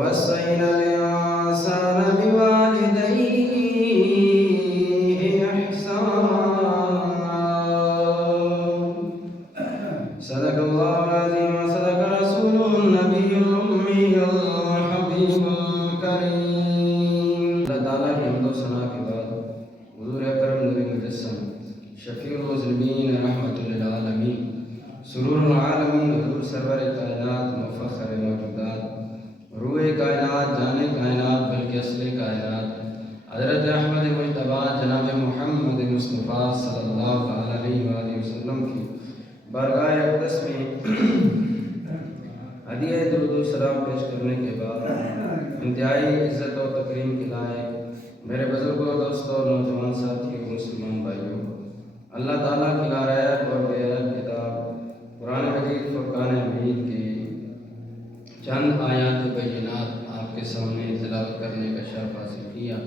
ووصينا الإنسان بوالديه إحسانا. صدق الله العظيم وصدق رسوله النبي الأمي الحبيب الكريم. اللہ تعالیٰ کی حمد و ثنا کے بعد حضور اکرم نور مجسم شفیع المذنبین رحمت للعالمین سرور العالمین حضور سرور کائنات مفخر موجودات روح کائنات جانے کائنات بلکہ اصل کائنات حضرت احمد مجتبی جناب محمد مصطفیٰ صلی اللہ علیہ وآلہ وسلم کی بارگاہ اقدس میں ہدیہ درود و سلام پیش کرنے کے بعد انتہائی عزت و تکریم کے لائق میرے بزرگوں دوستوں اور نوجوان ساتھیوں مسلمان بھائیوں، اللہ تعالیٰ کی لارایت اور بے عیب کتاب قرآن مجید فرقان حمید کی چند آیات بینات آپ کے سامنے تلاوت کرنے کا شرف حاصل کیا۔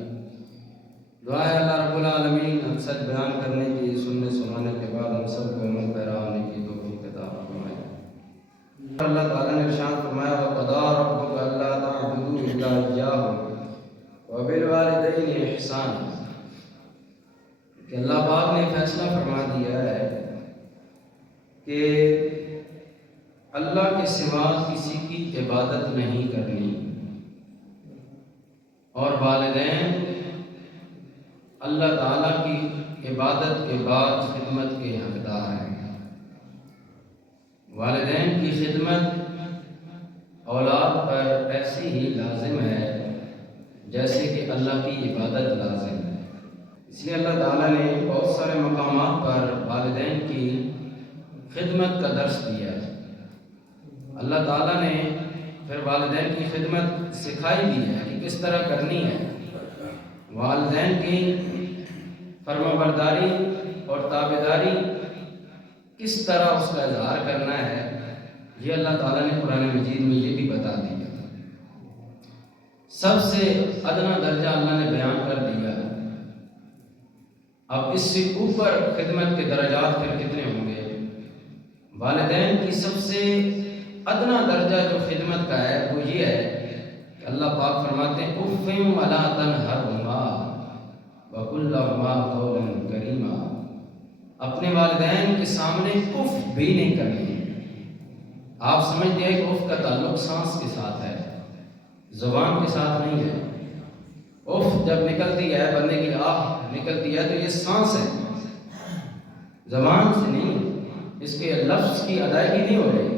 دعا ہے اللہ رب العالمین ہم سچ بیان کرنے کی سننے سنانے کے بعد ہم سب کو عمل پیرا ہونے کی توفیق عطا فرمائے۔ اللہ تعالیٰ نے ارشاد فرمایا وَقَضَىٰ رَبُّكَ أَلَّا تَعْبُدُوا إِلَّا إِيَّاهُ وَبِالْوَالِدَيْنِ إِحْسَانًا، کہ اللہ پاک نے فیصلہ فرما دیا ہے کہ اللہ کے سوا کسی کی عبادت نہیں کرنی، اور والدین اللہ تعالیٰ کی عبادت کے بعد خدمت کے حقدار ہیں۔ والدین کی خدمت اولاد پر ایسی ہی لازم ہے جیسے کہ اللہ کی عبادت لازم ہے۔ اس لیے اللہ تعالیٰ نے بہت سارے مقامات پر والدین کی خدمت کا درس دیا ہے۔ اللہ تعالیٰ نے پھر والدین کی خدمت سکھائی دی ہے کہ کس طرح کرنی ہے۔ والدین کی فرمانبرداری اور تابعداری کس طرح اس کا اظہار کرنا ہے، یہ اللہ تعالیٰ نے قرآن مجید میں یہ بھی بتا دیا۔ سب سے ادنا درجہ اللہ نے بیان کر دیا ہے۔ اب اس سے اوپر خدمت کے درجات پھر کتنے ہوں گے؟ والدین کی سب سے ادنا درجہ جو خدمت کا ہے وہ یہ ہے کہ اللہ پاک فرماتے ہیں اُفٍ وَلَا تَنْهَرْهُمَا وَقُلْ لَهُمَا قَوْلًا كَرِيمًا، اپنے والدین کے سامنے اف بھی نہیں کرنی۔ آپ سمجھتے ہیں کہ اف کا تعلق سانس کے ساتھ ہے، زبان کے ساتھ نہیں ہے۔ اف جب نکلتی ہے بندے کی آہ نکلتی ہے تو یہ سانس ہے، زبان سے نہیں، اس کے لفظ کی ادائیگی نہیں ہو رہی۔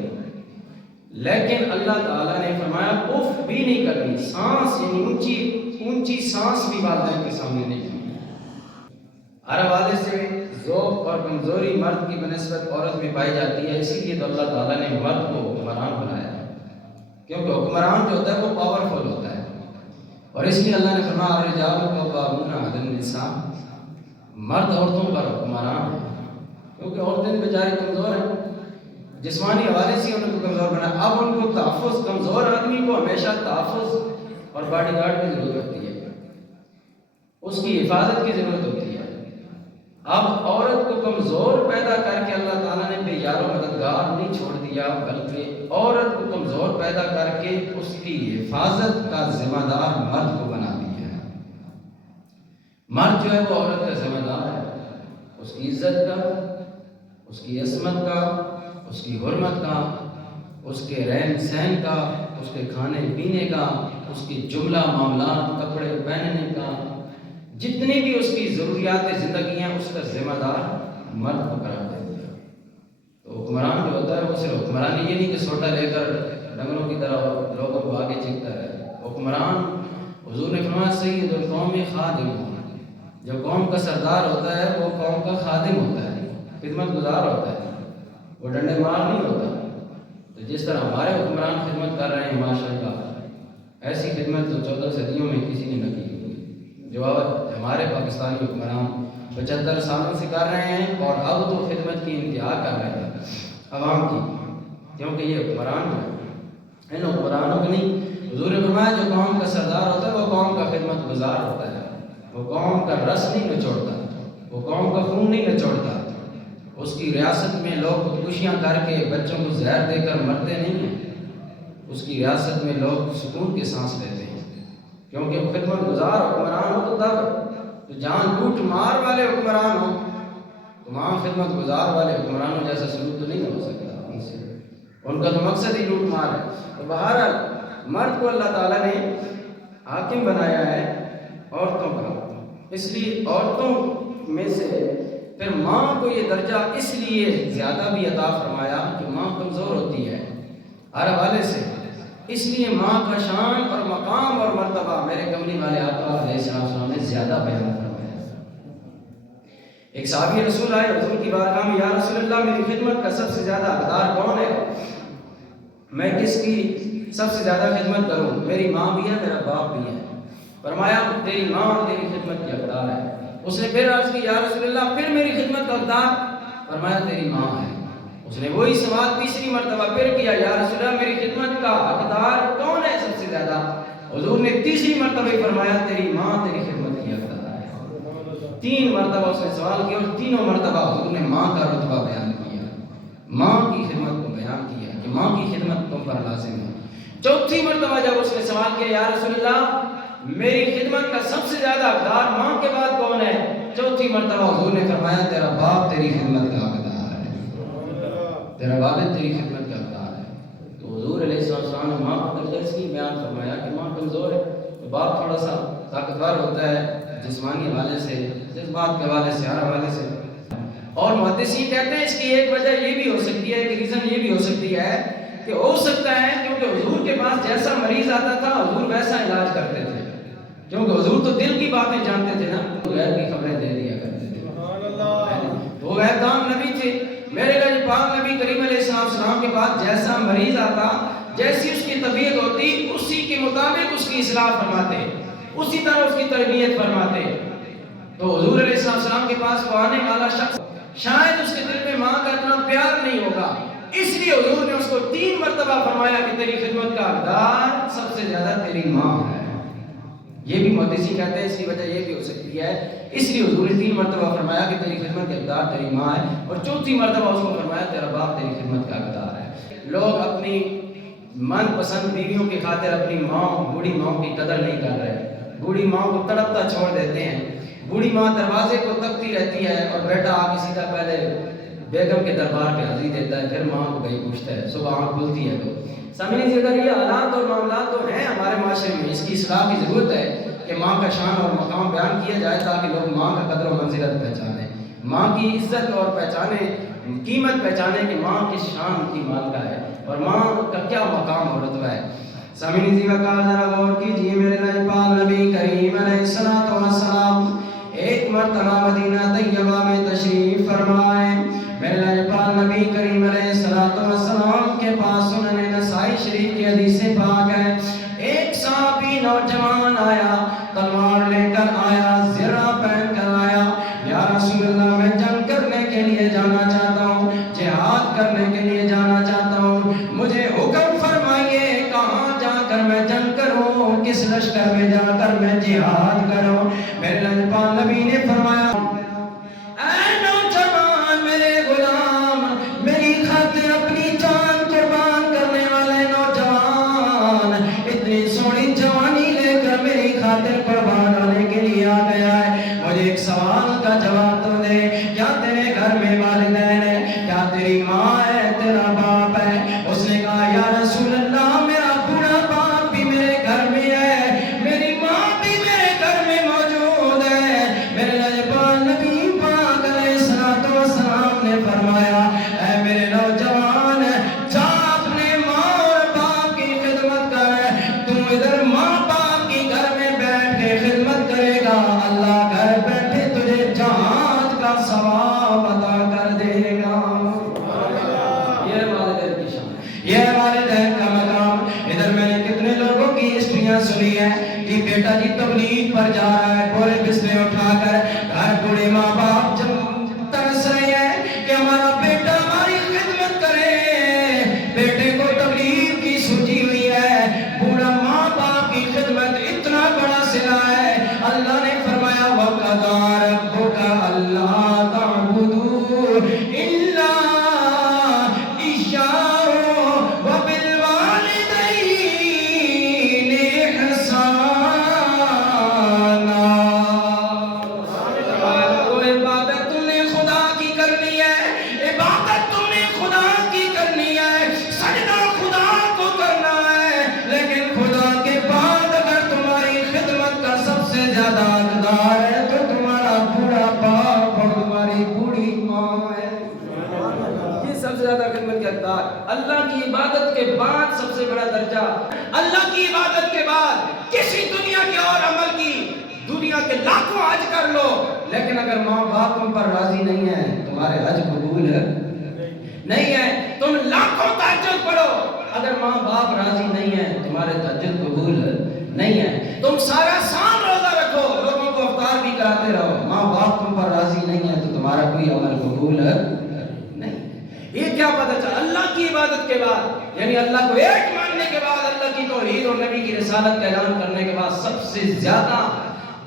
لیکن اللہ تعالیٰ نے فرمایا اف بھی نہیں کرنی، سانس یعنی اونچی سانس بھی والدین کے سامنے نہیں کرنی۔ ہر حوالے سے ذوق اور کمزوری مرد کی بنسبت عورت میں پائی جاتی ہے، اسی لیے تو اللہ تعالیٰ نے مرد کو حکمران بنایا ہے، کیونکہ حکمران جو ہوتا ہے وہ پاورفل ہوتا ہے۔ اور اس لیے اللہ نے فرمایا الرجال قوامون علی النساء، مرد عورتوں پر حکمران ہے، کیونکہ عورتیں بیچاری کمزور ہیں، جسمانی حوالے سے ان کو کمزور بنا۔ اب ان کو تحفظ، کمزور آدمی کو ہمیشہ تحفظ اور باڈی گارڈ کی ضرورت ہوتی ہے، اس کی حفاظت کی ضرورت ہوتی ہے۔ اب عورت کو کمزور پیدا کر کے اللہ تعالیٰ نے بے یار و مددگار نہیں چھوڑ دیا، بلکہ عورت کو کمزور پیدا کر کے اس کی حفاظت کا ذمہ دار مرد کو بنا دیا ہے۔ مرد جو ہے وہ عورت کا ذمہ دار ہے، اس کی عزت کا، اس کی عصمت کا، اس کی حرمت کا، اس کے رہن سہن کا، اس کے کھانے پینے کا، اس کی جملہ معاملات، کپڑے پہننے کا، جتنی بھی اس کی ضروریات زندگی ہیں اس کا ذمہ دار مرد کو قرار دے دیا۔ تو حکمران جو ہوتا ہے وہ صرف حکمرانی یہ نہیں کہ سوٹا لے کر ڈنگروں کی طرح لوگوں کو آگے چیختا ہے۔ حکمران حضور نے فرمایا سید القوم خادم، جو قوم کا سردار ہوتا ہے وہ قوم کا خادم ہوتا ہے، خدمت گزار ہوتا ہے، وہ ڈنڈے مار نہیں ہوتا۔ تو جس طرح ہمارے حکمران خدمت کر رہے ہیں ماشاءاللہ، ایسی خدمت تو 14 صدیوں میں کسی نے نہ کی، جو ہمارے پاکستانی حکمران 75 سالوں سے کر رہے ہیں، اور اب تو خدمت کی انتہا کر رہے ہیں عوام کی، کیونکہ یہ حکمران ہے، ان حکمرانوں کو نہیں۔ حضور نے فرمایا جو قوم کا سردار ہوتا ہے وہ قوم کا خدمت گزار ہوتا ہے، وہ قوم کا رس نہیں نچوڑتا، وہ قوم کا خون نہیں نچوڑتا، اس کی ریاست میں لوگ خودکشیاں کر کے بچوں کو زہر دے کر مرتے نہیں ہیں، اس کی ریاست میں لوگ سکون کے سانس لیتے ہیں، کیونکہ وہ خدمت گزار حکمران ہو تو تب، تو جہاں لوٹ مار والے حکمران ہوں تو وہاں خدمت گزار والے حکمرانوں جیسا سلوک تو نہیں ہو سکتا ان سے، ان کا تو مقصد ہی لوٹ مار ہے۔ تو بہرحال مرد کو اللہ تعالیٰ نے حاکم بنایا ہے عورتوں کا، اس لیے عورتوں میں سے پھر ماں کو یہ درجہ اس لیے زیادہ بھی عطا فرمایا کہ ماں کمزور ہوتی ہے ہر حوالے سے، اس لیے ماں کا شان اور مقام اور مرتبہ میرے کملی والے آقا علیہ السلام نے زیادہ بیان فرمایا۔ ایک صحابی رسول آئے حضور کی بارگاہ میں، یا رسول اللہ میری خدمت کا سب سے زیادہ حقدار کون ہے؟ میں کس کی سب سے زیادہ خدمت کروں؟ میری ماں بھی ہے، میرا باپ بھی ہے۔ فرمایا تیری ماں تیری خدمت کی حقدار ہے۔ اس نے پھر عرض کی یا رسول اللہ پھر میری خدمت کا حقدار؟ فرمایا تیری ماں ہے۔ اس نے وہی سوال تیسری مرتبہ پھر کیا، یا رسول اللہ میری خدمت کا حقدار کون ہے سب سے زیادہ؟ حضور نے تیسری مرتبہ فرمایا تیری ماں تیری خدمت کی حقدار ہے۔ تین مرتبہ اس نے سوال کیا اور تینوں مرتبہ حضور نے ماں کا رتبہ بیان کیا، ماں کی خدمت کو بیان کیا کہ ماں کی خدمت تم پر لازم ہے۔ چوتھی مرتبہ جب اس نے سوال کیا یا رسول اللہ میری خدمت کا سب سے زیادہ حقدار ماں کے بعد کون ہے؟ چوتھی مرتبہ حضور نے فرمایا تیرا باپ تیری خدمت کا حقدار ہے، تیرا والد تیری خدمت کا حقدار ہے۔ تو حضور علیہ السلام نے ماں کو درجہ اس لیے بیان فرمایا کہ ماں کمزور ہے، تو باپ تھوڑا سا طاقتور ہوتا ہے جسمانی حوالے سے، جذبات کے حوالے سے، ہر حوالے سے۔ اور محدثین کہتے ہیں اس کی ایک وجہ یہ بھی ہو سکتی ہے، ایک ریزن یہ بھی ہو سکتی ہے کہ ہو سکتا ہے کیونکہ حضور کے پاس جیسا مریض آتا تھا حضور ویسا علاج کرتے تھے، کیونکہ حضور تو دل کی باتیں جانتے تھے نا، غیر کی خبریں دے دیا کرتے تھے۔ تو وہ احکام نبی تھے، میرے نبی پاک نبی کریم علیہ السلام کے پاس جیسا مریض آتا، جیسی اس کی طبیعت ہوتی، اسی کے مطابق اس کی اصلاح فرماتے، اسی طرح اس کی تربیت فرماتے۔ تو حضور علیہ السلام کے پاس کو آنے والا شخص شاید اس کے دل میں ماں کا اتنا پیار نہیں ہوگا، اس لیے حضور نے اس کو تین مرتبہ فرمایا کہ تیری خدمت کا حقدار سب سے زیادہ تیری ماں ہے۔ یہ بھی محدثین کہتے ہیں اس کی وجہ یہ بھی ہو سکتی ہے، اس لیے حضور نے تین مرتبہ فرمایا کہ تیری خدمت کا حقدار تیری ماں ہے، اور چوتھی مرتبہ اس کو فرمایا تیرا باپ تیری خدمت کا حقدار ہے۔ لوگ اپنی من پسند بیویوں کی خاطر اپنی ماں بوڑھی ماں کی قدر نہیں کر رہے، بوڑھی ماں کو تڑپتا چھوڑ دیتے ہیں۔ بوڑھی ماں دروازے کو تکتی رہتی ہے اور بیٹا آ کے سیدھا پہلے بیگم کے دربار پہ حاضری دیتا ہے، پھر ماں کو کہیں پوچھتا ہے، صبح آنکھ کھلتی ہے تو سامنے سے اگر یہ حالات اور معاملات تو ہیں ہمارے معاشرے میں، اس کی اصلاح کی ضرورت ہے کہ ماں کا شان اور مقام بیان کیا جائے تاکہ لوگ ماں کا قدر و منزلت پہچانیں، ماں کی عزت اور پہچانیں، قیمت پہچانیں کہ ماں کی شان کی مالکہ ہے اور ماں کا کیا مقام اور رتبہ ہے۔ سامعین زیبا کا ذرا غور کیجیے، میرے پاک نبی کریم علیہ السلام ایک مرتبہ مدینہ طیبہ میں تشریف فرمائے۔ میرے پاک نبی کریم علیہ السلام کے پاس سنن نسائی شریف کی حدیث پاک ہے، ایک صحابی نوجوان آیا، تلوار لے کر آیا، زرہ پہن کر آیا، یا رسول اللہ میں جنگ کرنے کے لیے جانا چاہتا ہوں، جہاد کرنے کے لیے جانا چاہتا ہوں، مجھے حکم فرمائیے کہاں جا کر میں جنگ کروں، کس لشکر میں جا کر میں جہاد کروں۔ میرے پاک نبی نے فرمایا اے نوجوان میرے غلام، میری خاطر اپنی جان قربان کرنے والے نوجوان، اتنی سونی جوانی لے کر میری خاطر قربان ہونے کے لیے آ گیا ہے، مجھے ایک سوال کا جواب تو دے، کیا تیرے گھر میں والدین ہے، کیا تیری ماں ہے، تیرا باپ ہے؟ اس نے کہا یا رسول اللہ میرا بوڑھا باپ بھی میرے گھر میں ہے، میری ماں بھی میرے گھر میں موجود ہے۔ میرے نبی پاک علیہ السلام نے فرمایا اے میرے نوجوان، جا اپنے ماں اور باپ کی خدمت کر، تو ادھر ماں باپ کی گھر میں بیٹھ کے خدمت کرے گا، اللہ گھر بیٹھے تجھے جہاد کا ثواب عطا کر دے گا۔ یہ والدین کی شان، یہ والدین کا مقام۔ ادھر میں نے کتنے لوگوں کی ہسٹریاں سنی ہے کہ بیٹا جی تبلیغ پر جا رہا ہے، بورے بسترے اٹھا کر، گھر بوڑھے ماں باپ ترس رہے ہیں کہ ہمارا بیٹا ہماری خدمت کرے، بیٹے کو تبلیغ کی سوچی ہوئی ہے، بوڑھا ماں باپ کی خدمت اتنا بڑا صلہ ہے۔ اللہ نے فرمایا وَقَضَىٰ رَبُّكَ أَلَّا تَعْبُدُوا إِلَّا إِيَّاهُ وَبِالْوَالِدَيْنِ حقدار ہے تو تمہارا بوڑھا باپ اور تمہاری بوڑھی ماں ہے۔ یہ سب سے زیادہ خدمت کے حقدار۔ اللہ کی عبادت کے بعد سب سے بڑا درجہ، اللہ کی عبادت کے بعد کسی دنیا کے اور عمل کی، دنیا کے لاکھوں حج کر لو، لیکن اگر ماں باپ تم پر راضی نہیں ہے تمہارے حج قبول ہے نہیں ہے۔ تم لاکھوں تہجد پڑھو، اگر ماں باپ راضی نہیں ہے تمہارے تہجد قبول نہیں ہے۔ تم سارا سال روزہ رکھو، لوگوں کو افطار بھی کراتے رہو، ماں باپ تم پر راضی نہیں ہے تو تمہارا کوئی عمل قبول نہیں۔ یہ کیا پتہ چلا؟ اللہ کی عبادت کے بعد، یعنی اللہ کو ایک ماننے کے بعد، اللہ کی توحید اور نبی کی رسالت کا اعلان کرنے کے بعد سب سے زیادہ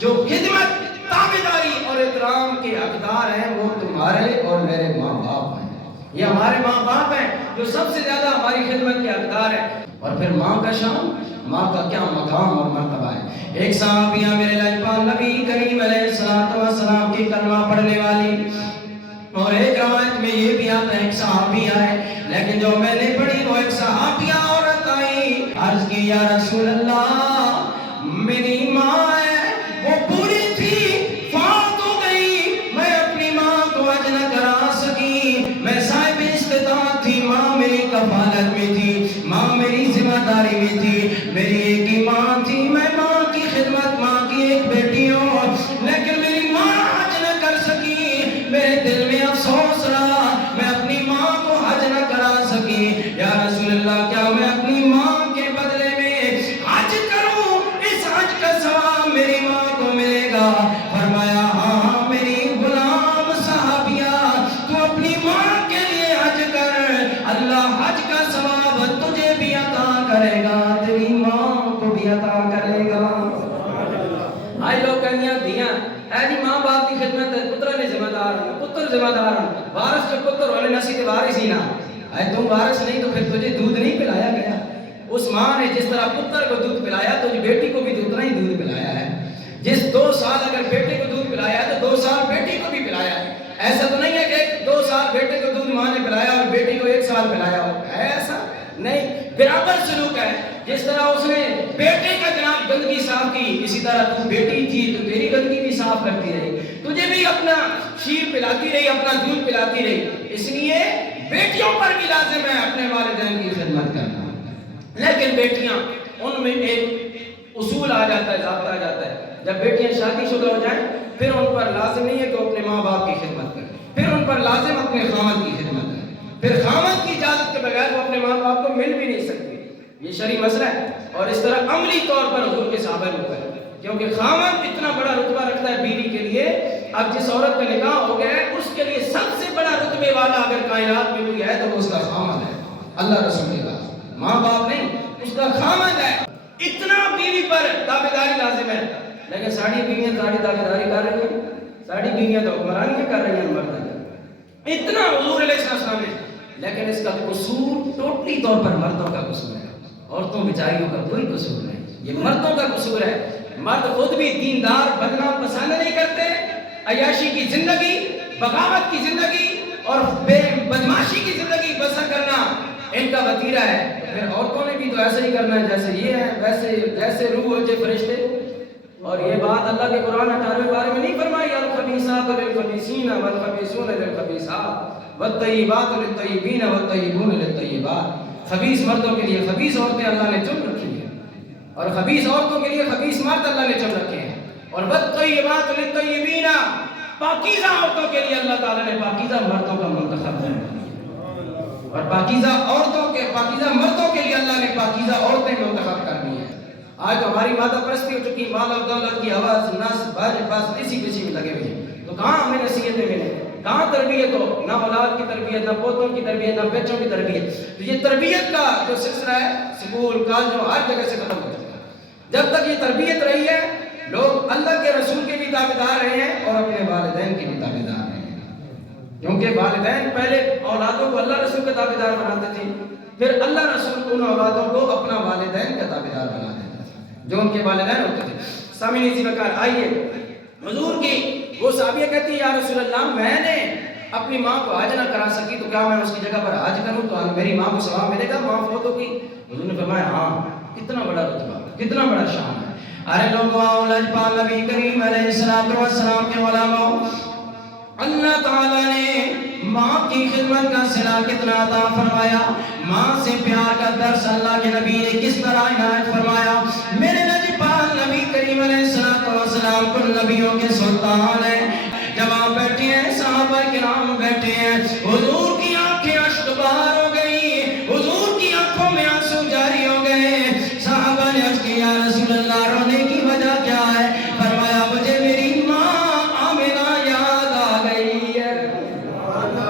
جو خدمت، تابعداری اور احترام کے حقدار ہیں وہ تمہارے اور میرے ماں باپ ہیں۔ یہ ہمارے ماں باپ ہیں جو سب سے زیادہ ہماری خدمت کے حقدار ہیں۔ اور پھر ماں کا شان، ماں کا کیا مقام اور مرتبہ ہے۔ ایک صحابیہ میرے لجپال نبی کریم علیہ السلام کی کلمہ پڑھنے والی، اور ایک روایت میں یہ بھی آتا ہے ایک صحابیہ ہے، لیکن جو میں نے پڑھی وہ ایک صحابیہ عورت آئی، عرض کی یا رسول اللہ میری ماں ہے وہ بوڑھی تھی، فوت ہو گئی، میں اپنی ماں کو حج نہ کرا سکی، میں صاحب استطاعت تھی، ماں میری کفالت میں تھی، ماں میری ذمہ داری میں تھی، میری ایک ہی ماں تھی، میں ماں کی خدمت، ماں کی ایک بیٹی ہوں، لیکن میری ماں حج نہ کر سکی، میرے دل میں افسوس رہا، میں اپنی ماں کو حج نہ کرا سکی، یا رسول اللہ کیا میں اپنی ماں کے بدلے میں حج کروں، اس حج کا ثواب میری ماں کو ملے گا؟ فرمایا ہاں میری غلام صحابیہ، تو اپنی ماں کے لیے حج کر، اللہ حج کا ثواب تجھے بھی عطا کرے گا، تیری ماں کو بھی عطا کرے گا۔ آئی لوگ کہنیاں دیاں اے جی ماں باپ کی خدمت ہے، پترہ نے ذمہ دار ہے، پتر ذمہ دار ہے، وارث جو پتر ہونے نسی تے وارث ہی نہ، اے تم وارث نہیں تو پھر تجھے دودھ نہیں پلایا گیا۔ اس ماں نے جس طرح پتر کو دودھ پلایا تجھے بیٹی کو بھی اتنا ہی دودھ پلایا ہے، جس 2 سال اگر بیٹے کو دودھ پلایا ہے تو 2 سال بیٹی کو بھی پلایا ہے۔ ایسا تو نہیں ہے کہ 2 سال بیٹے کو دودھ ماں نے پلایا اور بیٹی کو 1 سال پلایا ہو، ہے ایسا نہیں، برابر سلوک ہے۔ جس طرح اس نے بیٹے کا جناب گندگی صاف کی، اسی طرح تو بیٹی تھی تو تیری گندگی بھی صاف کرتی رہی، تجھے بھی اپنا شیر پلاتی رہی، اپنا دودھ پلاتی رہی، اس لیے بیٹیوں پر بھی لازم ہے اپنے والدین کی خدمت کرنا۔ لیکن بیٹیاں، ان میں ایک اصول آ جاتا ہے، ضابطہ آ جاتا ہے، جب بیٹیاں شادی شدہ ہو جائیں پھر ان پر لازم نہیں ہے کہ وہ اپنے ماں باپ کی خدمت کریں، پھر ان پر لازم اپنے خاوند کی خدمت کریں، پھر خاوند کی اجازت کے بغیر وہ اپنے ماں باپ کو مل بھی نہیں سکتی، یہ شرعی مسئلہ ہے۔ اور اس طرح عملی طور پر حضور کے صحابہ نے ہوا ہے، کیونکہ خاوند اتنا بڑا رتبہ رکھتا ہے بیوی کے لیے۔ اب جس عورت کا نکاح ہو گیا ہے اس کے لیے سب سے بڑا رتبے والا اگر کائنات میں کوئی ہے تو وہ اس کا خاوند ہے، اللہ رسول کے بعد، ماں باپ نہیں، اس کا خاوند ہے۔ اتنا بیوی پر تابعداری لازم ہے، لیکن ساڑھی بیویاں ساڑھی تابعداری کر رہی ہیں، ساڑھی بیویاں تو حکمرانیاں کر رہی ہیں مردوں کی، اتنا حضور علیہ السلام نے، لیکن اس کا قصور ٹوٹلی طور پر مردوں کا قصور ہے، عورتوں بیچاریوں کا کوئی قصور نہیں، یہ مردوں کا قصور ہے۔ مرد خود بھی دیندار بننا پسند نہیں کرتے، عیاشی کی زندگی، بغاوت کی زندگی اور بدماشی کی زندگی بسر کرنا ان کا وتیرہ ہے، پھر عورتوں نے بھی تو ایسے ہی کرنا ہے جیسے یہ ہے، ویسے جیسے روح ہوتے فرشتے۔ اور یہ بات اللہ کے قرآن 18ویں بارے میں نہیں فرمائی، الخبیثات للخبیثین والخبیثون للخبیثات والطیبات للطیبین والطیبون للطیبات۔ خبیث مردوں کے لیے خبیث عورتیں اللہ نے چن رکھی ہیں، اور خبیث عورتوں کے لیے خبیث مرد اللہ نے چن رکھے ہیں، اور والطیبات للطیبین، پاکیزہ عورتوں کے لیے اللہ تعالیٰ نے پاکیزہ مردوں کا منتخب ہے، اور پاکیزہ عورتوں کے پاکیزہ مردوں کے لیے اللہ نے پاکیزہ عورتیں منتخب کرنی ہیں۔ آج تو ہماری مادہ پرستی ہو چکی، مال اور دولت کی آواز، نس بج بس اسی کسی میں لگے ہوئے ہیں، تو کہاں ہمیں نصیحتیں ملیں، کہاں تربیت ہو؟ نہ اولاد کی تربیت، نہ پوتوں کی تربیت، نہ بچوں کی تربیت۔ تو یہ تربیت کا جو سلسلہ ہے سکول کالجوں ہر جگہ سے ختم ہو چکا ہے۔ جب تک یہ تربیت رہی ہے لوگ اللہ کے رسول کے بھی تابعدار رہے ہیں اور اپنے والدین کے بھی تابعدار رہے ہیں، کیونکہ والدین پہلے اولادوں کو اللہ رسول کا تابعدار بناتے تھے، پھر اللہ رسول ان اولادوں کو اپنا والدین کا تابعدار بنا دیتا تھا جو ان کے والدین ہوتے تھے۔ سامعین اسی وقت آئیے، حضور کی وہ صحابیہ کہتی ہے یا رسول اللہ میں نے اپنی ماں کو حج نہ کرا سکی تو کیا میں اس کی جگہ پر حج کروں تو میری ماں کو ثواب ملے گا؟ ماں فوت ہوگی؟ حضور نے فرمایا ہاں، کتنا بڑا رتبہ، کتنا بڑا شان ہے۔ ارے لوگوں آؤ لجپال نبی کریم علیہ السلام کے غلاموں، اللہ تعالیٰ نے ماں کی خدمت کا صلہ کتنا عطا فرمایا، ماں سے پیار کا درس اللہ کے نبی نے کس طرح عنایت فرمایا۔ میرے لجپال نبی کریم علیہ السلام کل نبیوں کے سلطان ہیں۔ جب آپ بیٹھے ہیں، صحابہ کرام بیٹھے ہیں، حضور کی آنکھیں اشک بار ہو گئی، حضور کی آنکھوں میں آنسو جاری ہو گئے۔ صحابہ نے عرض کیا یا رسول اللہ رونے کی وجہ کیا ہے؟ فرمایا مجھے میری ماں آمنہ یاد آ گئی ہے۔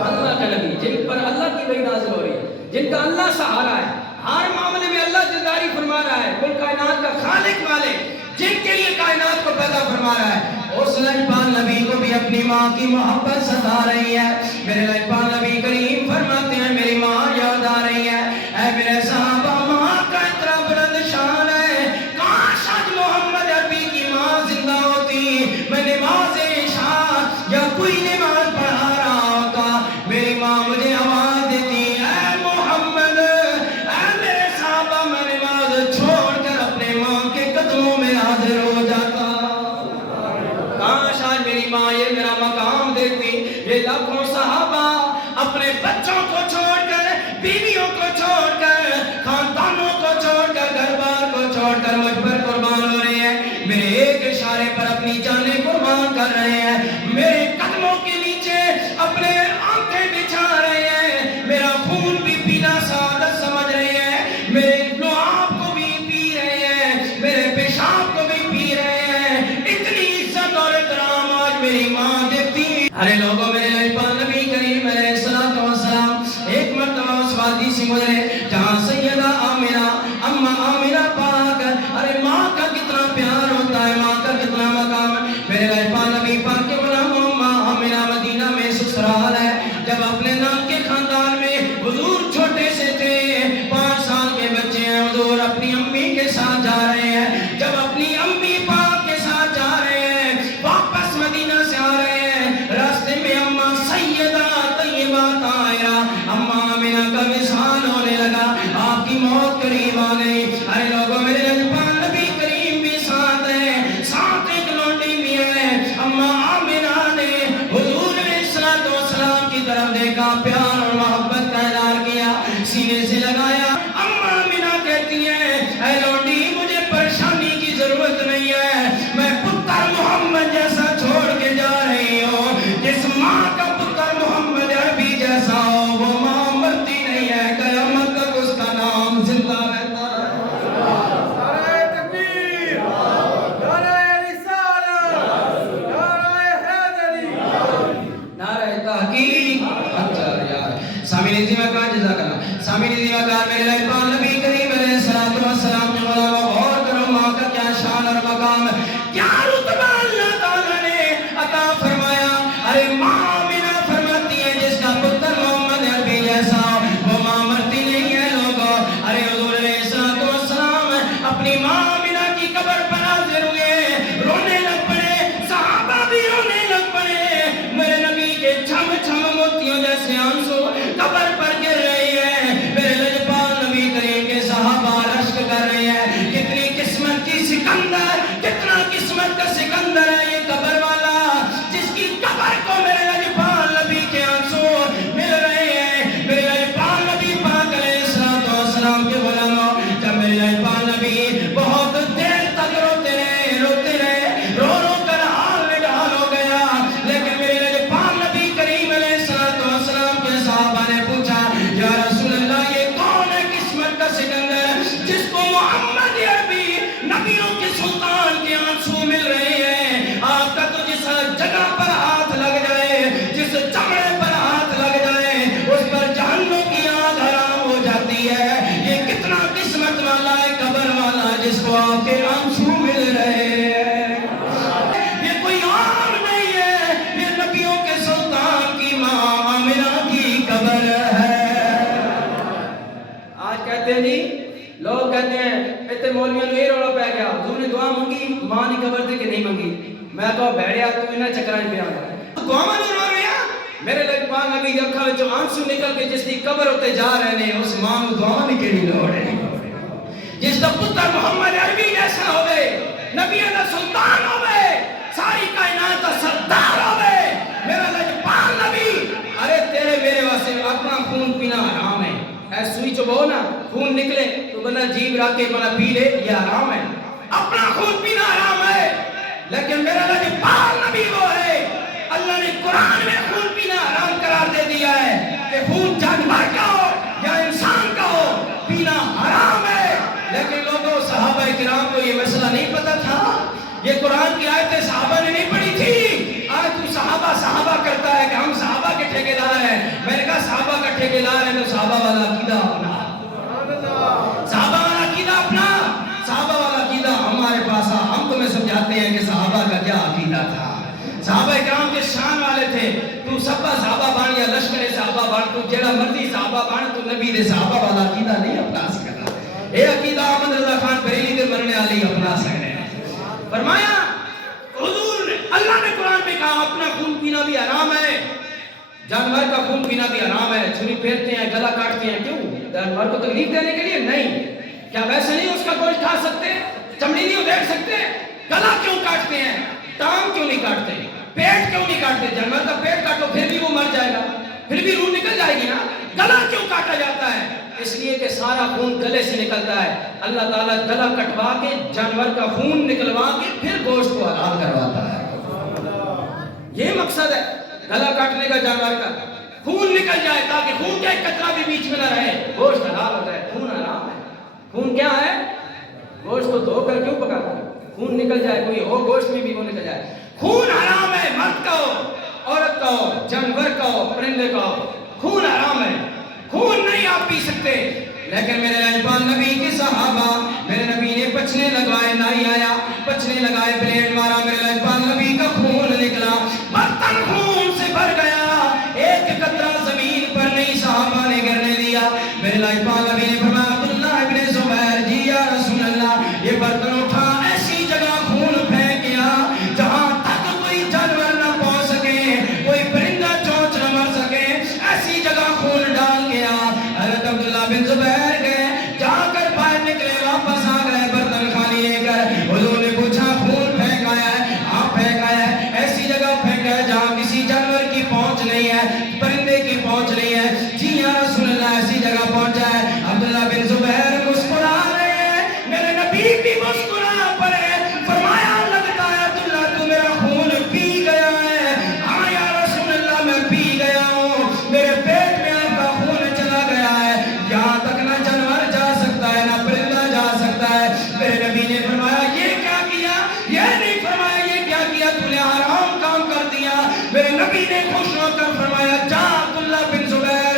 اللہ کا نبی جن پر اللہ کی وحی نازل ہو رہی ہے، جن کا اللہ سہارا ہے، ہر معاملے میں اللہ جلداری فرما رہا ہے، کل کائنات کا خالق مالک، جن کے لیے کائنات کو پیدا فرما رہا ہے، اس لجپال نبی کو بھی اپنی ماں کی محبت ستا رہی ہے۔ میرے لجپال نبی کریم فرماتے ہیں میری ماں یاد آ رہی ہے۔ اے میرے صحابہ، ماں کا اتنا بلند شان ہے، کاش آج محمد عربی کی ماں زندہ ہوتی، میں نماز عشاء یا کوئی نماز پڑھا رہا ہوتا، میری ماں مجھے آواز دیتی اے محمد، اے میرے صحابہ، میں نماز چھوڑ کر اپنے ماں کے قدموں میں حاضر ہو جاتا۔ کاش آج میری ماں یہ میرا مقام دیتی۔ یہ لاکھوں صحابہ اپنے بچوں کو چھوڑ کر، بیویوں کو چھوڑ کر، خاندانوں کو چھوڑ کر، گھر بار کو چھوڑ کر مجھ پر قربان ہو رہے ہیں، میرے ایک اشارے پر اپنی جانیں قربان کر رہے ہیں، میرے قدموں کے نیچے اپنے آنکھیں بچھا رہے ہیں، میرا خون بھی پینا سعادت سمجھ رہے ہیں، میرے لعاب کو بھی پی رہے ہیں، میرے پیشاب کو بھی پی رہے ہیں۔ اتنی عزت اور احترام آج میری ماں دیتی۔ ارے لوگوں، میرے لجپال نبی کریم علیہ السلام ایک مرتبہ اس وادی سے گزرے جہاں سیدہ آمنہ، اماں آمنہ پاک، ارے ماں کا کتنا پیار ہوتا ہے، ماں کا کتنا مقام ہے۔ میرے لجپال نبی پاک کے غلاموں، ماں آمنہ مدینہ میں سسرال ہے۔ جب اپنے نام کے خاندان میں حضور چھوٹے سے تھے، 5 سال کے بچے ہیں، حضور اپنی امی کے ساتھ جا رہے ہیں۔ جب اپنی امی پاک کے ساتھ جا رہے ہیں، واپس مدینہ سے آ رہے ہیں، راستے میں اماں سیدہ طیبہ طاہرہ اماں آمنہ کا وصال ہونے لگا، آپ کی موت قریب آ گئی۔ ارے لوگوں، میرے لجپال نبی کریم بھی ساتھ ہیں، ساتھ ایک لونڈی بھی ہے۔ اماں آمنہ نے حضور علیہ السلام کی طرف دیکھا، پیار اور محبت کا اظہار کیا، سینے سے لگایا۔ اماں آمنہ کہتی ہیں اے لونڈی، مجھے پریشانی کی ضرورت نہیں ہے، میں پتر محمد جیسا چھوڑ کے جا رہی ہوں۔ جس ماں کا پتر محمد عربی جیسا ہو، وہ ماں مرتی نہیں ہے، قیامت تک اس کا نام زندہ رہتا ہے۔ نعرہ تکبیر، نعرہ رسالت، نعرہ حیدری، نعرہ تحقیق۔ اچھا یار سامعین عظیم کا جزاک اللہ، سامعین عظیم کا میرے لجپال نبی کریم علیہ السلام کے غلاموں، غور کرو ماں کا کیا شان اور مقام ہے، کیا رتبہ اللہ تعالیٰ نے عطا فرمایا۔ ارے ماں آمنہ فرماتی ہے جس کا پتر محمد عربی جیسا ہو، وہ ماں مرتی نہیں ہے۔ لوگوں، ارے حضور علیہ السلام اپنی ماں آمنہ کی قبر پر حاضر ہوئے، رونے لگ پڑے، صحابہ بھی رونے لگ پڑے، میرے نبی کے چھم چھم موتیوں جیسے آنسو قبر پر گر رہے ہیں۔ میرے لجپال نبی کریم کے صحابہ رشک کر رہے ہیں، کتنی قسمت کی سکندر، کتنا قسمت کا سکندر ہے یہ قبر والا، جس کی قبر کو میرے لجپال نبی کے آنسو مل رہے ہیں۔ میرے لجپال نبی پاک علیہ السلام کے غلاموں، جب میرے لجپال نبی بہت دیر تک روتے رہے، رو رو کر حال نڈال ہو گیا، لیکن میرے لجپال نبی کریم علیہ السلام کے صحابہ نے پوچھا یا رسول اللہ، یہ کون ہے قسمت کا سکندر جس کو محمد عربی نبیوں کے سلطان کے آنسو مل رہے ہیں؟ آپ کا تو جس جگہ پر ہاتھ لگ جائے، جس چمڑے پر ہاتھ لگ جائے، اس پر جہنم کی آگ حرام ہو جاتی ہے۔ یہ کتنا قسمت والا ہے قبر والا جس کو آپ کے آنسو مل رہے ہیں۔ یہ کوئی عام نہیں ہے، یہ نبیوں کے سلطان کی ماں آمنہ کی قبر ہے۔ آج کہتے ہیں جی، لوگ کہتے ہیں اتنے مولویوں نے یہ رولا پہ گیا، حضور نے دعا منگی، ماں نے قبر دے کہ نہیں منگی۔ میں کہا بھیڑیا تو انہیں چکرائیں پہ آ گیا، دعا میں رو رہے ہیں۔ میرے لجپال نبی دی اکھاں وچوں آنسو نکل کے جس دی قبر اتنے جا رہے ہیں، اس ماں نوں دعا نہیں کہڑی لوڑ ہے، جس دا پتر محمد عربی جیسا ہوئے، نبی صبح ہو نا خون نکلے تو بندہ جیب رکھ کے بنا پی لے، یہ حرام ہے، اپنا خون پینا حرام ہے۔ لیکن میرا لاجواب نبی وہ ہے، اللہ نے قرآن میں خون پینا حرام قرار دے دیا ہے کہ خون جانور کا ہو یا انسان کا ہو پینا حرام ہے۔ لیکن لوگوں صحابہ کرام کو یہ مسئلہ نہیں پتا تھا، یہ قرآن کی آیتیں صحابہ نے نہیں پڑھی تھی۔ آج تو صحابہ کرتا ہے کہ ہم صحابہ کے ٹھیکیدار ہیں۔ میں نے کہا صحابہ کا ٹھیکیدار ہے تو صحابہ والا عقیدہ اپنا، صحابہ والا عقیدہ اپنا، صحابہ والا عقیدہ ہمارے پاس آ، ہم تمہیں سمجھاتے ہیں کہ صحابہ کا کیا عقیدہ تھا۔ صحابہ کرام کے شان والے تھے، تو سبا صحابہ بان یا لشکر صحابہ بان، تو جڑا مرضی صحابہ بان، تو نبی دے صحابہ والا عقیدہ نہیں اپنا سکتا۔ اے عقیدہ احمد رضا خان بریلی دے مرنے والی اپنا سکتے ہیں۔ فرمایا حضور نے، اللہ نے قرآن میں کہا اپنا خون پینا بھی حرام ہے، جانور کا خون پینا بھی حرام ہے۔ چھری پھیرتے ہیں، گلا کاٹتے ہیں، کیوں؟ جانور کو تکلیف دینے کے لیے؟ نہیں۔ کیا ویسے نہیں اس کا گوشت کھا سکتے؟ چمڑی نہیں ادھیڑ سکتے؟ گلا کیوں کاٹتے ہیں؟ ٹانگ کیوں نہیں کاٹتے؟ پیٹ کیوں نہیں کاٹتے؟ جانور کا پیٹ کاٹو پھر بھی وہ مر جائے گا، پھر بھی روح نکل جائے گی نا۔ گلا کیوں کاٹا جاتا ہے؟ اس لیے کہ سارا خون گلے سے نکلتا ہے۔ اللہ تعالیٰ گلا کٹوا کے جانور کا خون نکلوا کے پھر گوشت کو حلال کرواتا ہے۔ یہ مقصد ہے گلا کاٹنے کا، جانور کا خون نکل جائے تاکہ خون کا ایک قطرہ بھی بیچ میں نہ رہے، گوشت حلال ہوتا ہے۔ خون حرام ہے۔ خون کیا ہے؟ گوشت کو دھو کر کیوں پکاتا ہے؟ خون نکل جائے، کوئی اور گوشت میں بھی وہ نکل جائے۔ خون حرام ہے، مرد کا ہو، عورت کا ہو، جانور کا ہو، پرندے کا ہو، خون حرام ہے۔ خون نہیں آپ پی سکتے۔ لیکن میرے لاجواب نبی کے صحابہ، میرے نبی نے پچھنے لگائے، نائی آیا پچھنے لگائے، بلیڈ مارا، میرے لاجواب نبی کا خون نکلا، برتن خون سے بھر گیا، ایک قطرہ زمین پر نہیں صحابہ نے گرنے دیا۔ میرے لاجواب نبی نے فرمایا عبداللہ ابن زبیر جی یا رسول اللہ، یہ برتن اٹھا ایسی جگہ خون پھینک گیا جہاں تک کوئی جانور نہ پہنچ سکے، کوئی پرندہ چونچ نہ مر سکے، ایسی جگہ خون ڈال گیا۔ حضرت عبداللہ بن زبیر گئے، جا کر باہر نکلے، واپس آ گئے برتن خالی لے کر۔ حضور نے پوچھا خون پھینکا ہے؟ ہاں پھینکا ہے۔ ایسی جگہ پھینکا ہے جہاں کسی جانور کی پہنچ نہیں ہے، پرندے کی پہنچ نہیں ہے؟ جی یا رسول اللہ ایسی جگہ پہنچا ہے۔ عبداللہ بن زبیر مسکرا رہے ہیں، میرے نبی بھی مسکرا پڑے، فرمایا لگتا ہے عبداللہ تو میرا خون پی گیا ہے۔ ہاں یا رسول اللہ میں پی گیا ہوں، میرے پیٹ میں آپ کا خون چلا گیا ہے، یہاں تک نہ جانور جا سکتا ہے نہ پرندہ جا سکتا ہے۔ میرے نبی نے فرمایا یہ کیا کیا؟ یہ نہیں فرمایا یہ کیا کیا، تو نے حرام کام کر دیا۔ میرے نبی نے خوش ہو کر فرمایا جا عبداللہ بن زبیر،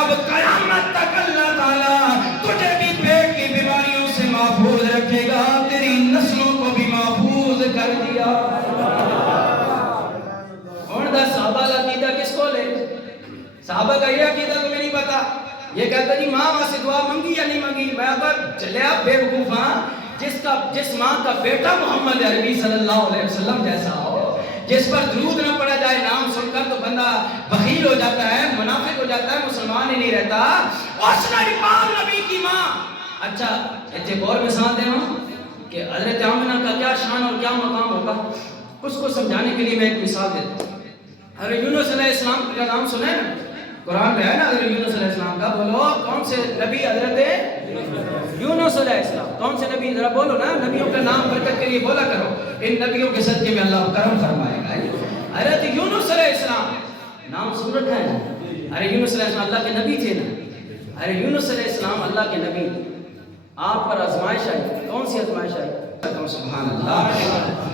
اب قیامت تک اللہ تعالیٰ تجھے بھی پیٹ کی بیماریوں سے محفوظ رکھے گا، تیری نسلوں کو بھی محفوظ کر دیا۔ اور دا صحابہ کا عقیدہ کس کو لے؟ صحابہ کا یہ عقیدہ تمہیں نہیں پتا؟ یہ کہتا جی ماں سے دعا منگی یا نہیں منگی؟ میں اگر چلے آپ بے وقوف ہاں، جس ماں کا بیٹا محمد عربی صلی اللہ علیہ وسلم جیسا ہو، جس پر درود نہ پڑا جائے نام سن کر تو بندہ بخیل ہو جاتا ہے، منافق ہو جاتا ہے، مسلمان ہی نہیں رہتا۔ اس نبی کی ماں، اچھا ایک اور مثال دے ہوں کہ حضرت آمنہ کا کیا شان اور کیا مقام ہوگا، اس کو سمجھانے کے لیے میں ایک مثال دیتا ہوں۔ حضرت یونس علیہ السلام کا نام سنا ہے نا، قرآن میں ہے نا حضرت یونس علیہ السلام کا، بولو کون سے نبی؟ حضرت یونس علیہ السلام۔ کون سے نبی؟ ذرا بولو نا، نبیوں کا نام برکت کے لیے بولا کرو، ان نبیوں کے صدقے میں اللہ کرم فرمائے گا۔ حضرت یونس علیہ السلام نام سن رکھا ہے نا، حضرت یونس علیہ السلام اللہ کے نبی تھے نا، حضرت یونس علیہ السلام اللہ کے نبی، آپ پر آزمائش آئی، کون سی آزمائش آئی؟ سبحان اللہ۔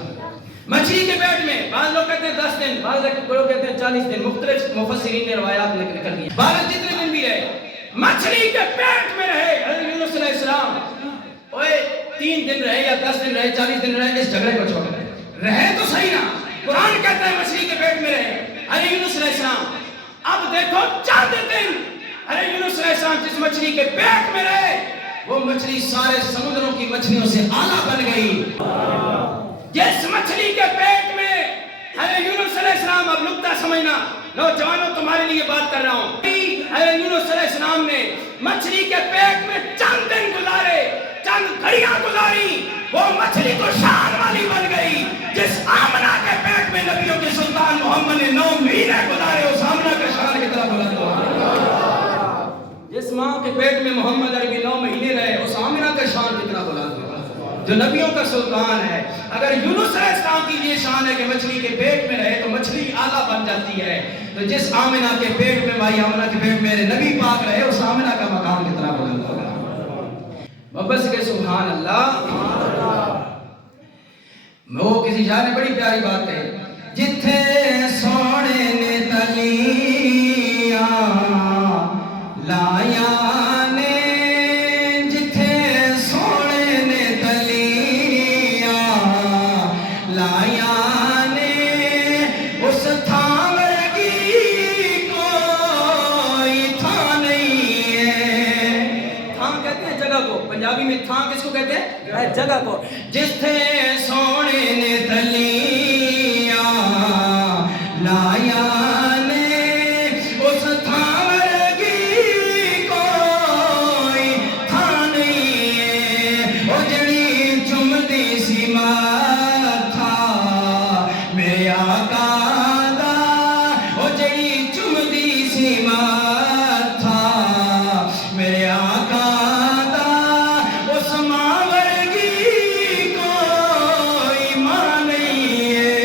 مچھلی کے پیٹ میں، بعض لوگ کہتے ہیں 10 دن، بعض لوگ کہتے ہیں 40 دن، مختلف مفسرین نے روایات نکل دی، بعض جتنے دن بھی رہے مچھلی کے پیٹ میں رہے حضرت یونس علیہ السلام، اوے 3 دن رہے یا 10 دن رہے 40 دن رہے، اس جھگڑے کو چھوڑ رہے تو صحیح نا، قرآن کہتا ہے مچھلی کے پیٹ میں رہے حضرت یونس علیہ السلام۔ اب دیکھو 4 دن حضرت یونس علیہ السلام جس مچھلی کے پیٹ میں رہے، وہ مچھلی سارے سمندروں کی مچھلیوں سے اعلیٰ بن گئی۔ جس مچھلی کے پیٹ میں حضرت یونس علیہ السلام، اب نکتہ سمجھنا نوجوانوں تمہارے لیے بات کر رہا ہوں، حضرت یونس علیہ السلام نے مچھلی کے پیٹ میں چند دن گزارے، چند گھڑیاں گزاری، وہ مچھلی تو شان والی بن گئی۔ جس آمنہ کے پیٹ میں نبیوں کے سلطان محمد نے 9 مہینے گزارے، اس آمنہ کا شان کتنا بلند ہوا۔ جس ماں کے پیٹ میں محمد عربی 9 مہینے رہے، اس آمنہ کا شان کتنا بلند ہوگا، جو نبیوں کا سلطان ہے۔ اگر یونس علیہ السلام کی یہ شان ہے کہ مچھلی کے پیٹ میں رہے تو مچھلی اعلیٰ بن جاتی ہے، تو جس آمنہ کے پیٹ میں، مائی آمنہ کے پیٹ میں میرے نبی پاک رہے، اس آمنہ کا مقام کتنا بلند ہوگا۔ بس کہ سبحان اللہ۔ وہ کسی شاعر نے بڑی پیاری بات کہی، جتھے سونے نے تلیاں لایا نے، جتھے سونے نے تلیاں لایا نے، اس تھاں ورگی کوئی تھاں نہیں ہے۔ تھاں کہتے ہیں جگہ کو، پنجابی میں تھاں کس کو کہتے ہیں؟ جگہ کو۔ جتھے سونے نے تلیاں لایا نے، اس تھاں ورگی کوئی تھاں نہیں ہے۔ او جڑی چمدی سی ماتھا میرے آقا دا، او جڑی چمدی سی ماتھا میرے آقا دا، اس ماں ورگی کوئی ماں نہیں ہے۔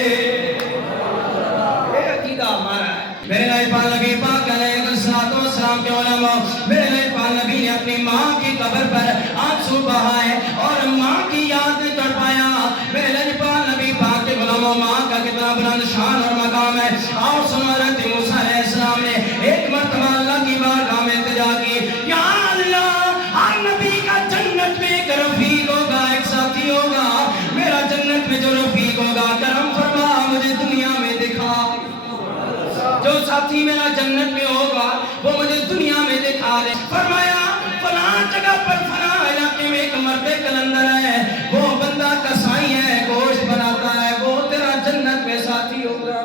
یہ عقیدہ ہمارا ہے۔ میرے پاک نبی پاک علیہ السلام کے علماء، میرے پاک نبی نے اپنی ماں کی قبر پر آنسو بہائے اور ماں کی یاد میں تڑپایا۔ میرے پاک نبی پاک کے علماء، ماں کا کتنا بلند شان اور مقام ہے۔ آؤ سنو، حضرت موسیٰ علیہ السلام نے ایک مرتبہ اللہ کی بارگاہ میں التجا کی، یا اللہ، ہر نبی کا جنت میں ایک رفیق ہوگا، ایک ساتھی ہوگا، میرا جنت میں جو رفیق ہوگا کرم فرما مجھے دنیا میں دکھا۔ جو ساتھی میرا جنت میں ہوگا وہ مجھے دنیا میں دکھا دے۔ فرمایا فلاں جگہ پر فلاں علاقے میں ایک مرد کلندر ہے، وہ بندہ کسائی ہے، گوشت بناتا ہے، وہ تیرا جنت میں ساتھی ہوگا۔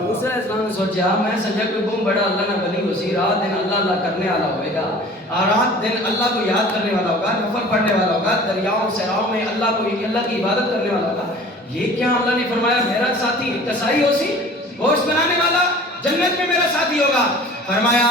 موسیٰ علیہ السلام نے سوچا میں سمجھا کوئی بہت بڑا اللہ نہ بلی ہوسی، رات دن اللہ اللہ کرنے والا ہوئے گا، اور رات دن اللہ کو یاد کرنے والا ہوگا، نفل پڑھنے والا ہوگا، دریاؤں صحراؤں میں اللہ کی عبادت کرنے والا ہوگا۔ یہ کیا اللہ نے فرمایا میرا ساتھی کسائی ہوسی، گوشت بنانے والا جنت میں میرا ساتھی ہوگا؟ فرمایا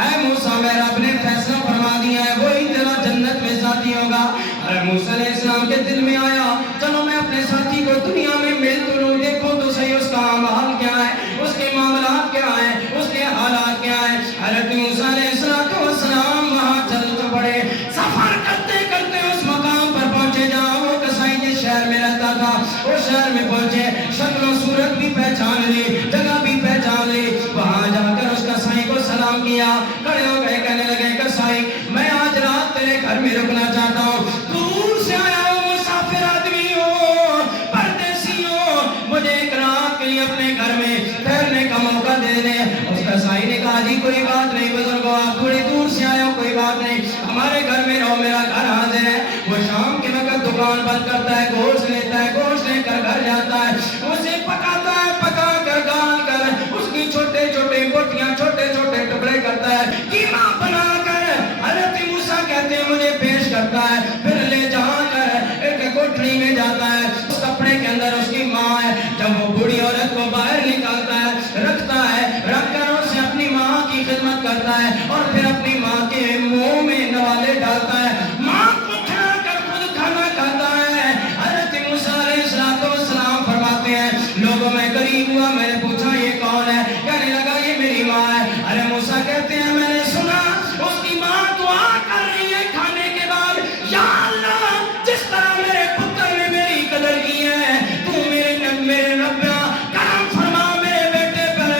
اے موسیٰ میں رب نے فیصلہ فرما دیا ہے، وہی تیرا جنت میں ساتھی ہوگا۔ اور موسیٰ علیہ السلام کے دل میں آیا چلو میں اپنے ساتھی کو دنیا میں مل تو لوں، دیکھو تو صحیح اس کا حال کیا ہے، اس کے معاملات کیا ہیں، اس کے حالات کیا ہیں۔ حضرت موسیٰ علیہ السلام وہاں چل پڑے، سفر کرتے کرتے اس مقام پر پہنچے جہاں وہ کسائی جس شہر میں رہتا تھا، اس شہر میں پہنچے، شکل و صورت بھی پہچان لی، جگہ بھی پہچان لی۔ وہاں جا کر اس کسائی کو سلام کیا، کھڑے ہو گئے، کہنے لگے کسائی میں آج رات تیرے گھر میں رکنا چاہتا ہوں، دور سے آیا ہوں، مسافر آدمی ہوں، پردیسی ہوں، مجھے ایک رات کے لیے اپنے گھر میں ٹھہرنے کا موقع دے دیں۔ اس کسائی نے کہا جی کوئی بات نہیں بزرگو، آپ تھوڑی دور سے آئے ہو، کوئی بات نہیں، ہمارے گھر میں رہو، میرا گھر حاضر ہے۔ وہ شام کے وقت دکان بند کرتا ہے، گوشت لیتا ہے، گوشت لے کر گھر جاتا ہے، اسے پکاتا ہے، پکا کر گال کر اس کی چھوٹے چھوٹے بوٹیاں، چھوٹے چھوٹے ٹکڑے کرتا ہے، قیمہ بنا کر حضرت موسیٰ کہتے ہیں مجھے پیش کرتا ہے، پھر لے جا کر ایک کوٹھری میں جاتا ہے، اس کپڑے کے اندر اس کی ماں ہے، جب وہ بوڑھی عورت کو باہر نکالتا ہے، رکھتا ہے، رکھ کر اسے اپنی ماں کی خدمت کرتا ہے اور پھر اپنی ماں کے منہ میں نوالے ڈالتا ہے، ماں کو کھلا کر خود کھانا کھاتا ہے۔ حضرت موسیٰ علیہ السلام فرماتے ہیں لوگوں میں قریب ہوا، میں نے پوچھا یہ کون ہے؟ کہنے لگا یہ میری ماں ہے۔ ارے موسیٰ کہتے ہیں میں نے سنا اس کی ماں دعا کر رہی ہے کھانے کے بعد، یا اللہ جس طرح میرے پتر نے میری قدر کی ہے، تو میرے رب کرم فرما میرے بیٹے پر،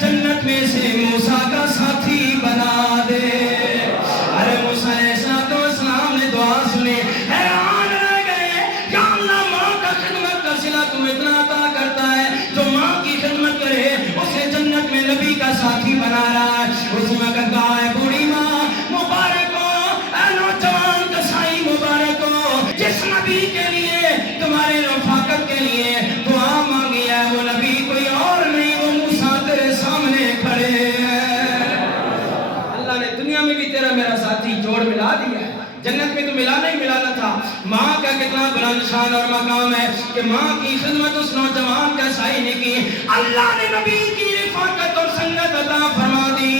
جنت میں سے موسیٰ کا ساتھی بنا دے۔ ارے موسیٰ علیہ السلام نے دعا سنی، حیران رہ گئے، یا اللہ ماں کا خدمت کا صلہ تو اتنا عطا کرتا ہے، جو ماں کی خدمت کرے اسے جنت میں نبی کا ساتھی بنا رہا ہے۔ اس وقت کہا ہے بوڑھی ماں مبارک ہو، اے نوجوان کسائی مبارک ہو، جس نبی کے لیے تمہارے رفاقت کے لیے دعا مانگی ہے وہ نبی کوئی اور نہیں، وہ موسیٰ تیرے سامنے کھڑے ہیں۔ اللہ نے دنیا میں بھی تیرا میرا ساتھی جوڑ ملا دیا ہے، جنت میں تو ملانا ہی ملانا تھا۔ ماں کا کتنا بلند شان اور مقام ہے کہ ماں کی خدمت اس نوجوان کسائی نے کی، اللہ نے نبی کی رفاقت اور سنگت عطا فرما دی.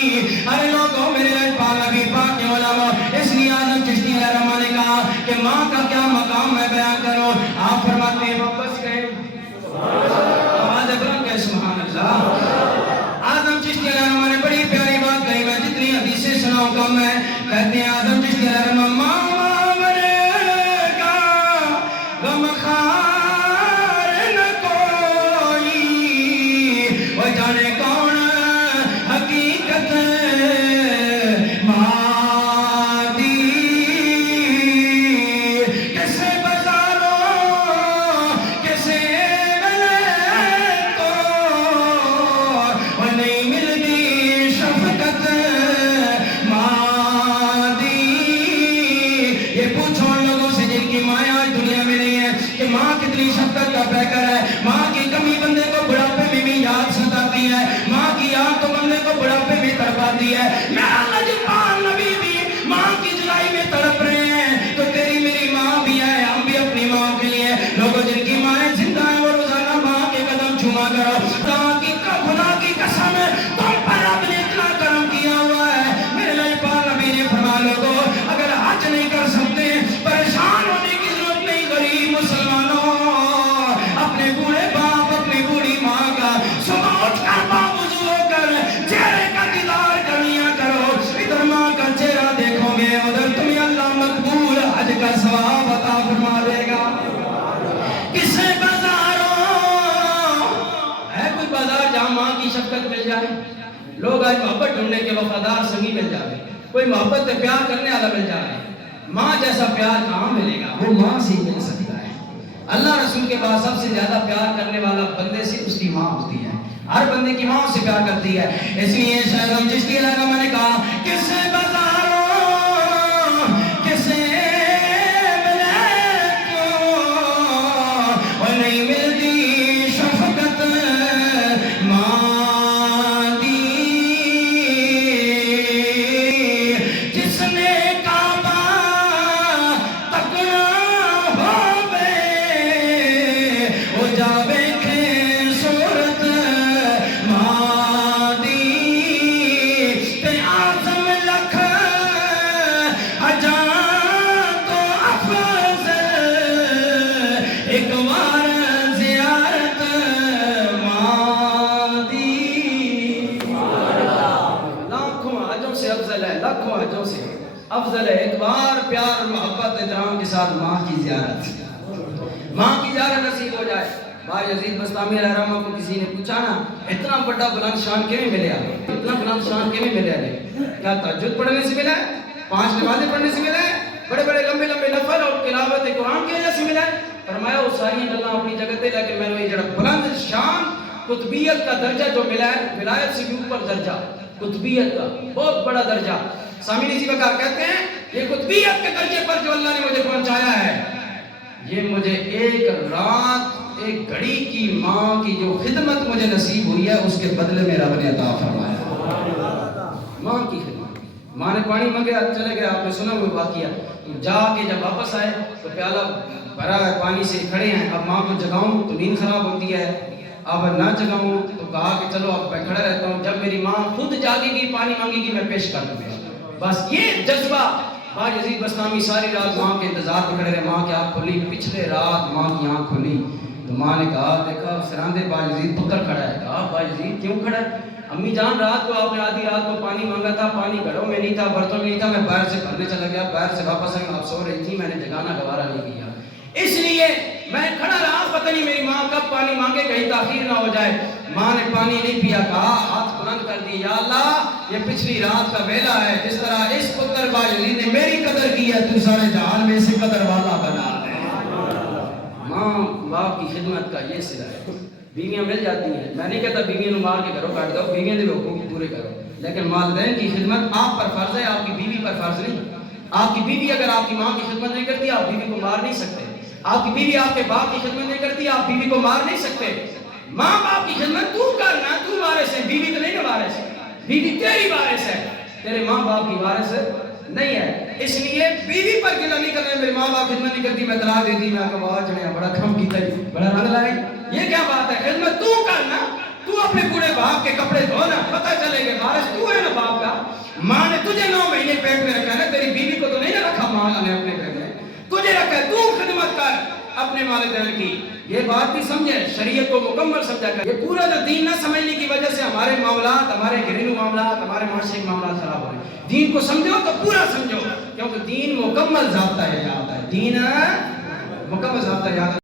ارے لوگوں میرے لجپال نبی پاک کے علماء اس لیے اعظم چشتی علیہ الرحمہ نے کہا کہ ماں کا کیا مقام میں بیان کروں. آپ فرماتے ہیں واپس گئے آواز بلند ہے سبحان اللہ. اعظم چشتی علیہ الرحمہ نے بڑی پیاری بات کہی. میں جتنی حدیثیں سناؤں کم ہے. کہتے ہیں اعظم چشتی علیہ الرحمہ ماں مرے گا غم خار نہ کوئی وہ جانے کون حقیقت ماں دی. کسے بازاروں کسے ملے تو وہ نہیں ملتی شفقت ماں دی. یہ پوچھو ان لوگوں سے جن کی ماں آج دنیا میں نہیں ہے کہ ماں کتنی شفقت کا پیکر ہے. ماں کی کمی بندے کو بڑھاپے میں بھی یاد ستاتی ہے. ماں کی یاد تو بندے کو بڑھاپے میں تڑپاتی ہے. میرا لجپال نبی بھی ماں کی جدائی میں تڑپ رہے ہیں تو تیری میری ماں بھی ہے. ہم بھی اپنی ماں کے لیے لوگوں جن کی مائیں زندہ ہیں وہ روزانہ ماں کے قدم چوما کرو. خدا کی قسم تم پر رب نے اتنا کرم کیا ہوا ہے. میرے لجپال نبی نے فرمایا لوگوں اگر حج نہیں کر سکتے پریشان ہونے کی ضرورت نہیں. غریب مسلمانوں اپنے بوڑھے باپ اپنی بوڑھی ماں کا صبح اٹھ کر باوضو ہو کر چہرے کا دیدار کر لیا کرو. ادھر ماں کا چہرہ دیکھو گے ادھر تمہیں اللہ مقبول حج کا ثواب عطا فرما دے گا. کسے بازاروں ہے کوئی بازار جہاں ماں کی شفقت مل جائے. لوگ آج محبت ڈھونڈنے کے وفادار سنگی مل جائے. کوئی محبت سے پیار کرنے والا مل جائے. ماں جیسا پیار کہاں ملے گا. وہ ماں سے ہی مل سکتا ہے. اللہ رسول کے بعد سب سے زیادہ پیار کرنے والا بندے سے اس کی ماں ہوتی ہے. ہر بندے کی ماں سے پیار کرتی ہے. اس لیے اعظم چشتی علیہ الرحمہ نے کہا کسے بازاروں کسے ملے تو وہ نہیں ملتی شفقت ماں دی. جس نے کعبہ تکنا ہووے وہ جاوے کہ صورت ماں دی. تے اعظم لکھ حجاں تو افضل ایک بار زیارت ماں دی. لاکھوں حجوں سے افضل ہے. لاکھوں حجوں سے افضل ہے ایک بار پیار محبت احترام کے ساتھ ماں کی زیارت. ماں کی زیارت نصیب ہو جائے. بھائی یزید بستامی علیہ الرحمہ کو کسی نے پوچھا نا اتنا بڑا بلند شان کیوں ملے آپ اتنا بلند شان کیوں ملے آپ کیا تہجد پڑھنے سے ملا ہے 5 نمازیں پڑھنے سے ملا ہے بڑے بڑے لمبے لمبے نفل اور تلاوت قرآن کی وجہ سے ملا ہے. فرمایا وہ ساری گلاں اپنی جگہ تے لیکن میں نے یہ بلند شان قطبیت کا درجہ جو ملا ہے ولایت سے بھی اوپر درجہ قطبیت کا بہت بڑا درجہ. سامعین اسی وقت کہتے ہیں یہ قطبیت کے درجے پر جو اللہ نے مجھے پہنچایا ہے یہ مجھے ایک رات ایک گھڑی کی ماں کی جو خدمت مجھے نصیب ہوئی ہے اس کے بدلے میں رب نے عطا فرمایا. ماں کی خدمت. ماں نے پانی مانگا چلے گئے آپ نے سنا وہ واقعہ. جا کے جب واپس آئے تو پیالہ بھرا ہے پانی سے کھڑے ہیں. اب ماں کو جگاؤں تو نیند خراب ہوتی ہے. اب نہ جگاؤں تو کہا کہ چلو اب میں کھڑا رہتا ہوں. جب میری ماں خود جاگے گی پانی مانگے گی میں پیش کر دوں گا. بس یہ جذبہ. بھائی یزید بستامی ساری رات ماں کے انتظار پہ کھڑے رہے. ماں کی آنکھ کھلی. پچھلے رات ماں کی آنکھ کھلی تو ماں نے کہا دیکھا سراندے بھائی یزید پتر کھڑا ہے. کہا بھائی یزید کیوں کھڑا ہے؟ امی جان رات کو آپ نے آدھی رات کو پانی مانگا تھا. پانی گھڑوں میں نہیں تھا برتن میں نہیں تھا. میں باہر سے بھرنے چلا گیا. باہر سے واپس آئی آپ سو رہی تھی. میں نے جگانا گوارا نہیں کیا اس لیے میں کھڑا رہا. پتہ نہیں میری ماں کب پانی مانگے کہیں تاخیر نہ ہو جائے. ماں نے پانی نہیں پیا. کہا ہاتھ بلند کر دی یا اللہ یہ پچھلی رات کا ویلا ہے. جس طرح اس پتر بھائی یزید نے میری قدر کی ہے تو سارے جہان میں سے قدر والا بنا دے. ماں باپ کی خدمت کا یہ صلہ ہے. بیویاں مل جاتی ہیں. میں نہیں کہتا بیویاں نو مار کے گھروں کاٹ دو. بیویاں دے حقوق پورے کرو. لیکن والدین کی خدمت آپ پر فرض ہے آپ کی بیوی پر فرض نہیں. آپ کی بیوی اگر آپ کی ماں کی خدمت نہیں کرتی آپ بیوی کو مار نہیں سکتے. آپ کی بیوی آپ کے باپ کی خدمت نہیں کرتی آپ بیوی کو مار نہیں سکتے. ماں باپ کی خدمت تو کرنا. تو وارث ہے. بیوی تو نہیں وارث. بیوی تیری وارث ہے. تیرے ماں باپ کی وارث نہیں ہے. اس لیے بیوی پر گلہ نہیں کرنا میرے ماں باپ خدمت نہیں کرتی میں طلاق دیتی. میں کہا واہ جڑیا بڑا کم کیتا ہے بڑا رنگ لائے. یہ کیا بات ہے؟ خدمت تو کرنا. تو اپنے بوڑھے باپ کے کپڑے دھو نا، پتہ چلے گا وارث تو ہے نا باپ کا. ماں نے تجھے 9 مہینے پیٹ میں رکھا ہے، تیری بیوی کو تو نہیں رکھا ماں نے اپنے پیٹ میں، تجھے رکھا ہے، تو خدمت کر اپنے والدین کی. یہ بات بھی سمجھے، شریعت کو مکمل سمجھا کر. یہ پورا جو دین نہ سمجھنے کی وجہ سے ہمارے معاملات، ہمارے گھریلو معاملات، ہمارے معاشرے کے معاملات خراب ہو رہے ہیں. دین کو سمجھو تو پورا سمجھو، کیونکہ دین مکمل ضابطہ ہے. دین مکمل ضابطہ ہے.